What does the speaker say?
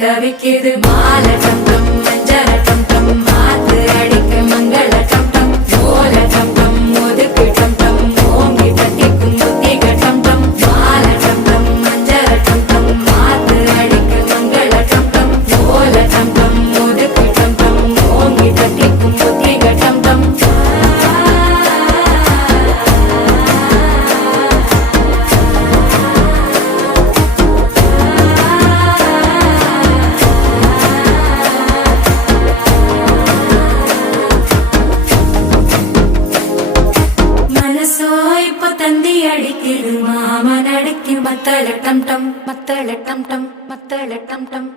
தவிக்குது மால டம் டம் மஞ்சள டம் டம் மாத்து அடிக்க மங்கள டம் டம் ஓல டம் டம் ஒதுக்கு டம் டம் ஓங்கி தட்டிக்கும் புத்திக டம் டம் மால டம் டம் மஞ்சள டம் டம் மாத்து அடிக்க மங்கள டம் டம் ஓல டம் டம் ஒதுக்கு டம் டம் ஓங்கி தட்டிக்கும் புத்திக டம் டம் தந்தி அடிக்குது மாமன் அடிக்கு மத்தள டம் டம் மத்தள டம் டம் மத்தள டம் டம்